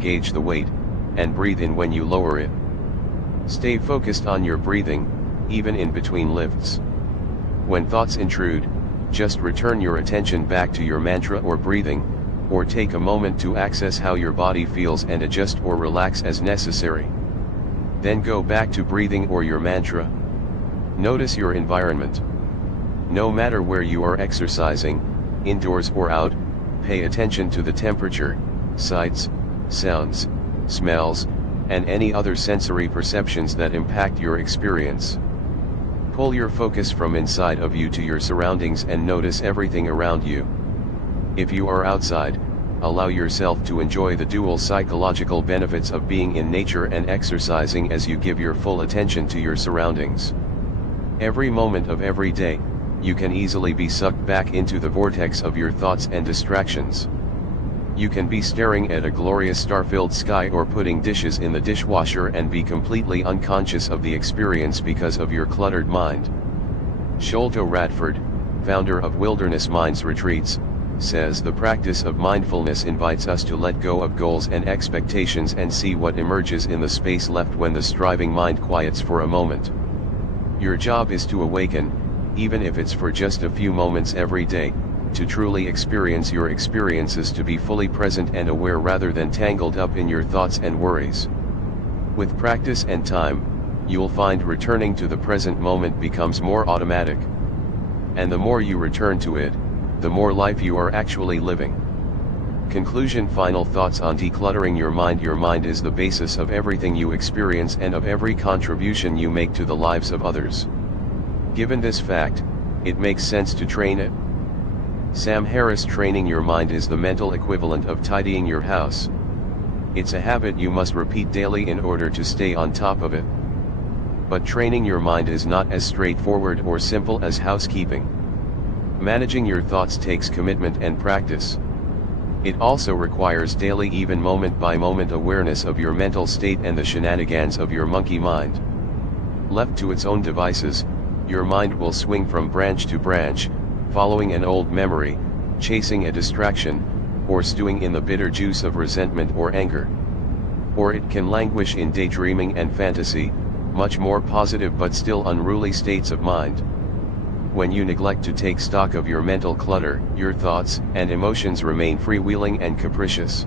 gauge the weight, and breathe in when you lower it. Stay focused on your breathing, even in between lifts. When thoughts intrude, just return your attention back to your mantra or breathing, or take a moment to access how your body feels and adjust or relax as necessary. Then go back to breathing or your mantra. Notice your environment. No matter where you are exercising, indoors or out, pay attention to the temperature, sights, sounds, smells, and any other sensory perceptions that impact your experience. Pull your focus from inside of you to your surroundings and notice everything around you. If you are outside, allow yourself to enjoy the dual psychological benefits of being in nature and exercising as you give your full attention to your surroundings. Every moment of every day, you can easily be sucked back into the vortex of your thoughts and distractions. You can be staring at a glorious star-filled sky or putting dishes in the dishwasher and be completely unconscious of the experience because of your cluttered mind. Sholto Radford, founder of Wilderness Minds Retreats, says the practice of mindfulness invites us to let go of goals and expectations and see what emerges in the space left when the striving mind quiets for a moment. Your job is to awaken, even if it's for just a few moments every day, to truly experience your experiences, to be fully present and aware rather than tangled up in your thoughts and worries. With practice and time, you'll find returning to the present moment becomes more automatic. And the more you return to it, the more life you are actually living. Conclusion. Final thoughts on decluttering your mind. Your mind is the basis of everything you experience and of every contribution you make to the lives of others. Given this fact, it makes sense to train it. Sam Harris. Training your mind is the mental equivalent of tidying your house. It's a habit you must repeat daily in order to stay on top of it. But training your mind is not as straightforward or simple as housekeeping. Managing your thoughts takes commitment and practice. It also requires daily, even moment-by-moment awareness of your mental state and the shenanigans of your monkey mind. Left to its own devices, your mind will swing from branch to branch, following an old memory, chasing a distraction, or stewing in the bitter juice of resentment or anger. Or it can languish in daydreaming and fantasy, much more positive but still unruly states of mind. When you neglect to take stock of your mental clutter, your thoughts and emotions remain freewheeling and capricious.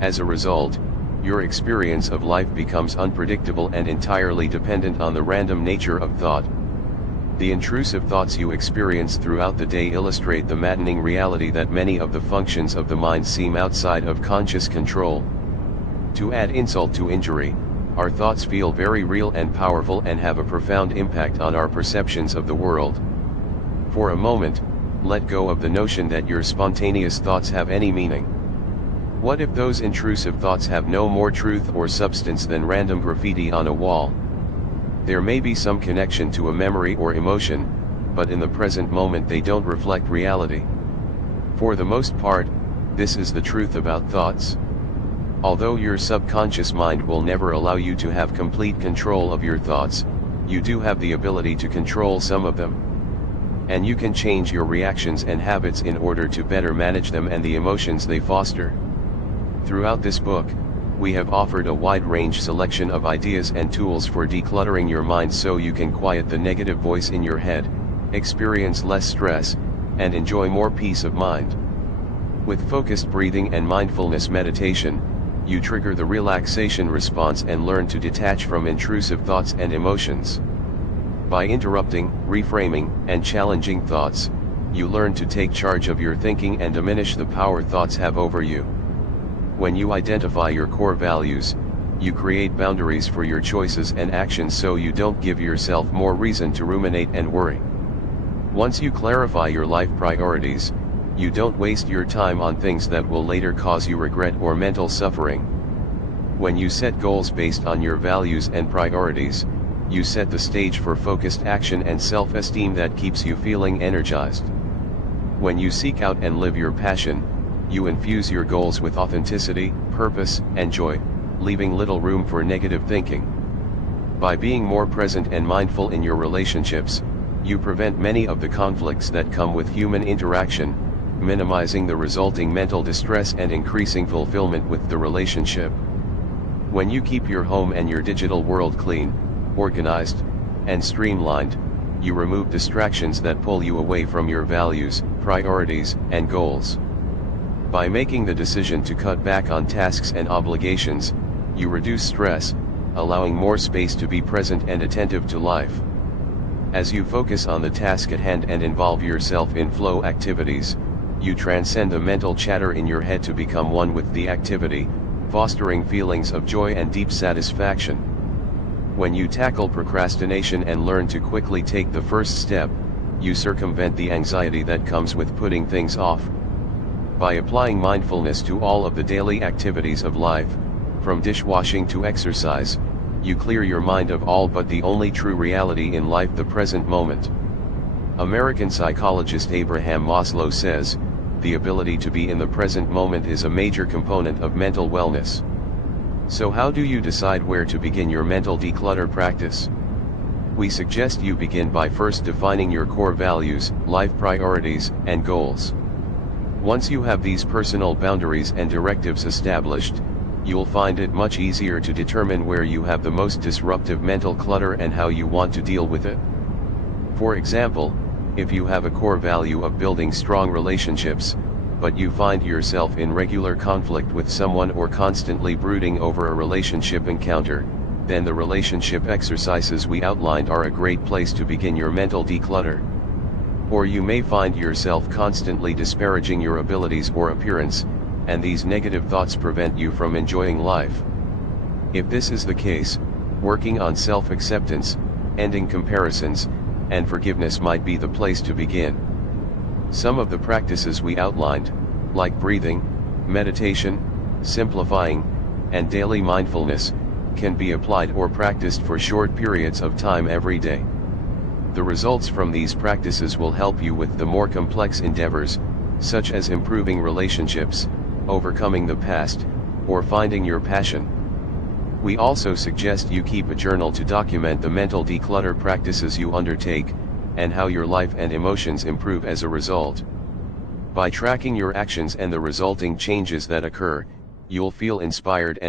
As a result, your experience of life becomes unpredictable and entirely dependent on the random nature of thought. The intrusive thoughts you experience throughout the day illustrate the maddening reality that many of the functions of the mind seem outside of conscious control. To add insult to injury, our thoughts feel very real and powerful and have a profound impact on our perceptions of the world. For a moment, let go of the notion that your spontaneous thoughts have any meaning. What if those intrusive thoughts have no more truth or substance than random graffiti on a wall? There may be some connection to a memory or emotion, but in the present moment they don't reflect reality. For the most part, this is the truth about thoughts. Although your subconscious mind will never allow you to have complete control of your thoughts, you do have the ability to control some of them. And you can change your reactions and habits in order to better manage them and the emotions they foster. Throughout this book, we have offered a wide-range selection of ideas and tools for decluttering your mind so you can quiet the negative voice in your head, experience less stress, and enjoy more peace of mind. With focused breathing and mindfulness meditation, you trigger the relaxation response and learn to detach from intrusive thoughts and emotions. By interrupting, reframing, and challenging thoughts, you learn to take charge of your thinking and diminish the power thoughts have over you. When you identify your core values, you create boundaries for your choices and actions so you don't give yourself more reason to ruminate and worry. Once you clarify your life priorities, you don't waste your time on things that will later cause you regret or mental suffering. When you set goals based on your values and priorities, you set the stage for focused action and self-esteem that keeps you feeling energized. When you seek out and live your passion, you infuse your goals with authenticity, purpose, and joy, leaving little room for negative thinking. By being more present and mindful in your relationships, you prevent many of the conflicts that come with human interaction, minimizing the resulting mental distress and increasing fulfillment with the relationship. When you keep your home and your digital world clean, organized, and streamlined, you remove distractions that pull you away from your values, priorities, and goals. By making the decision to cut back on tasks and obligations, you reduce stress, allowing more space to be present and attentive to life. As you focus on the task at hand and involve yourself in flow activities, you transcend the mental chatter in your head to become one with the activity, fostering feelings of joy and deep satisfaction. When you tackle procrastination and learn to quickly take the first step, you circumvent the anxiety that comes with putting things off. By applying mindfulness to all of the daily activities of life, from dishwashing to exercise, you clear your mind of all but the only true reality in life, the present moment. American psychologist Abraham Maslow says, the ability to be in the present moment is a major component of mental wellness. So how do you decide where to begin your mental declutter practice? We suggest you begin by first defining your core values, life priorities, and goals. Once you have these personal boundaries and directives established, you'll find it much easier to determine where you have the most disruptive mental clutter and how you want to deal with it. For example, if you have a core value of building strong relationships, but you find yourself in regular conflict with someone or constantly brooding over a relationship encounter, then the relationship exercises we outlined are a great place to begin your mental declutter. Or you may find yourself constantly disparaging your abilities or appearance, and these negative thoughts prevent you from enjoying life. If this is the case, working on self-acceptance, ending comparisons, and forgiveness might be the place to begin. Some of the practices we outlined, like breathing, meditation, simplifying, and daily mindfulness, can be applied or practiced for short periods of time every day. The results from these practices will help you with the more complex endeavors, such as improving relationships, overcoming the past, or finding your passion. We also suggest you keep a journal to document the mental declutter practices you undertake, and how your life and emotions improve as a result. By tracking your actions and the resulting changes that occur, you'll feel inspired and